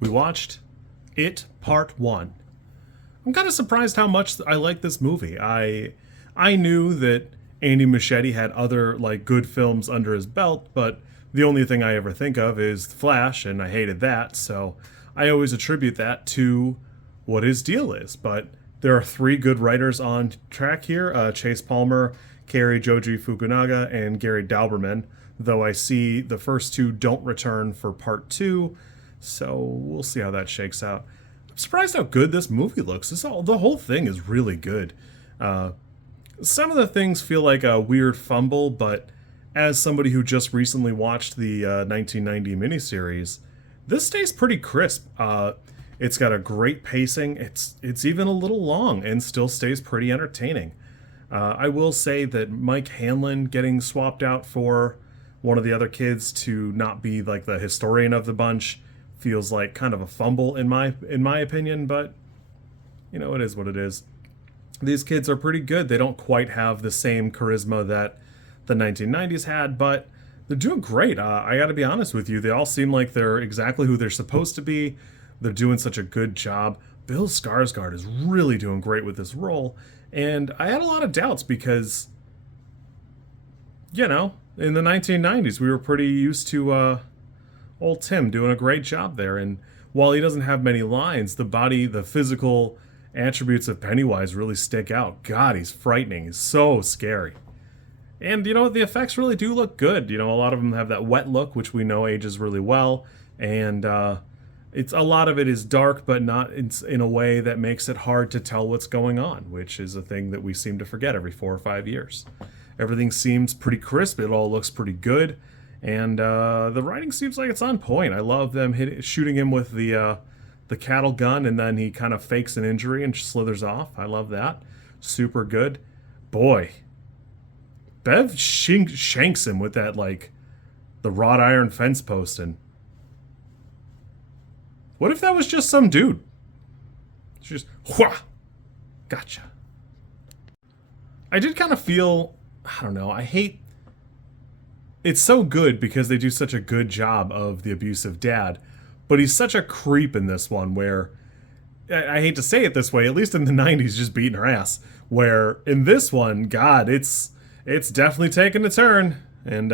we watched It Part 1. I'm kind of surprised how much I like this movie. I knew that Andy Muschietti had other like good films under his belt, but the only thing I ever think of is Flash, and I hated that, so I always attribute that to what his deal is. But there are three good writers on track here, Chase Palmer, Cary Joji Fukunaga, and Gary Dauberman, though I see the first two don't return for part two, so we'll see how that shakes out. I'm surprised how good this movie looks. The whole thing is really good. Some of the things feel like a weird fumble, but as somebody who just recently watched the 1990 miniseries, this stays pretty crisp. It's got a great pacing. It's even a little long and still stays pretty entertaining. I will say that Mike Hanlon getting swapped out for one of the other kids to not be like the historian of the bunch feels like kind of a fumble in my opinion, but you know, it is what it is. These kids are pretty good. They don't quite have the same charisma that the 1990s had, but they're doing great. I gotta be honest with you. They all seem like they're exactly who they're supposed to be. They're doing such a good job. Bill Skarsgard is really doing great with this role, and I had a lot of doubts because, you know, in the 1990s, we were pretty used to old Tim doing a great job there, and while he doesn't have many lines, the physical attributes of Pennywise really stick out. God, he's frightening. He's so scary. And, you know, the effects really do look good. You know, a lot of them have that wet look, which we know ages really well, and a lot of it is dark, but not in a way that makes it hard to tell what's going on, which is a thing that we seem to forget every 4 or 5 years. Everything seems pretty crisp. It all looks pretty good, and the writing seems like it's on point. I love them shooting him with the cattle gun, and then he kind of fakes an injury and slithers off. I love that. Super good. Boy, Bev shanks him with that, like, the wrought iron fence post, and what if that was just some dude? It's just, whah! Gotcha. I did kind of feel, I don't know, it's so good because they do such a good job of the abusive dad, but he's such a creep in this one where, I hate to say it this way, at least in the 90s, just beating her ass, where in this one, God, it's definitely taken a turn, and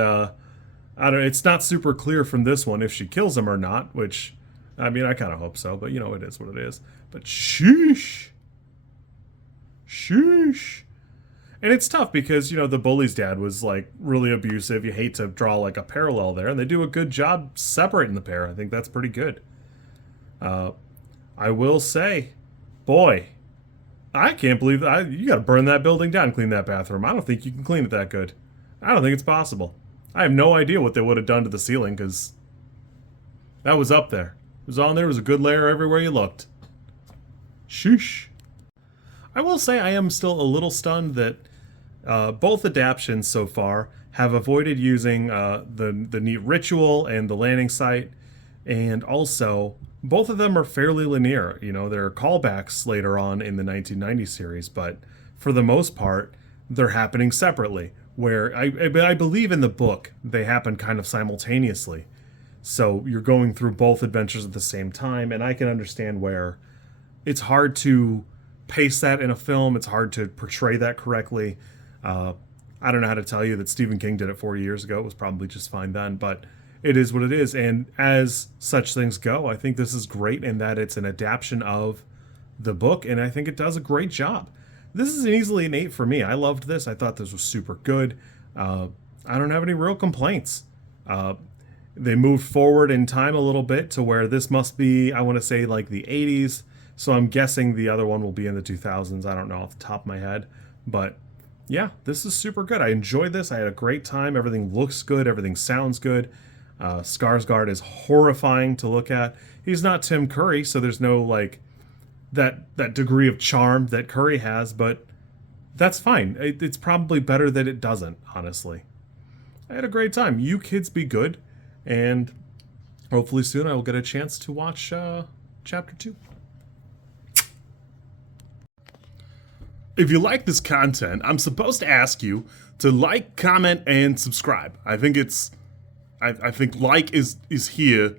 it's not super clear from this one if she kills him or not, which, I mean, I kind of hope so, but you know, it is what it is. But sheesh. And it's tough because, you know, the bully's dad was, like, really abusive. You hate to draw, like, a parallel there, and they do a good job separating the pair. I think that's pretty good. I will say, boy, I can't believe that. You gotta burn that building down, clean that bathroom. I don't think you can clean it that good. I don't think it's possible. I have no idea what they would have done to the ceiling, because that was up there. It was on there. It was a good layer everywhere you looked. Sheesh. I will say I am still a little stunned that both adaptations so far have avoided using the neat ritual and the landing site, and also both of them are fairly linear. You know, there are callbacks later on in the 1990 series, but for the most part, they're happening separately, where I believe in the book they happen kind of simultaneously. So you're going through both adventures at the same time, and I can understand where it's hard to pace that in a film. It's hard to portray that correctly. I don't know how to tell you that Stephen King did it 40 years ago. It was probably just fine then, but it is what it is. And as such things go, I think this is great in that it's an adaptation of the book, and I think it does a great job. This is easily an 8 for me. I loved this. I thought this was super good. I don't have any real complaints. They moved forward in time a little bit to where this must be, I want to say, like the 80s. So I'm guessing the other one will be in the 2000s. I don't know off the top of my head. But yeah, this is super good. I enjoyed this. I had a great time. Everything looks good. Everything sounds good. Skarsgård is horrifying to look at. He's not Tim Curry, so there's no, like, that degree of charm that Curry has, but that's fine. It's probably better that it doesn't, honestly. I had a great time. You kids be good. And hopefully soon I will get a chance to watch Chapter 2. If you like this content, I'm supposed to ask you to like, comment, and subscribe. I think like is here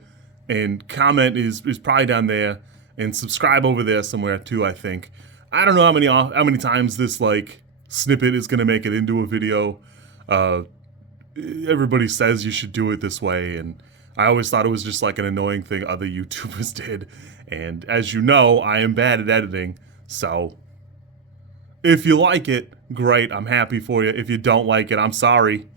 and comment is probably down there, and subscribe over there somewhere too, I think. I don't know how many times this like snippet is gonna make it into a video. Everybody says you should do it this way, and I always thought it was just like an annoying thing other YouTubers did. And as you know, I am bad at editing, so if you like it, great, I'm happy for you. If you don't like it, I'm sorry.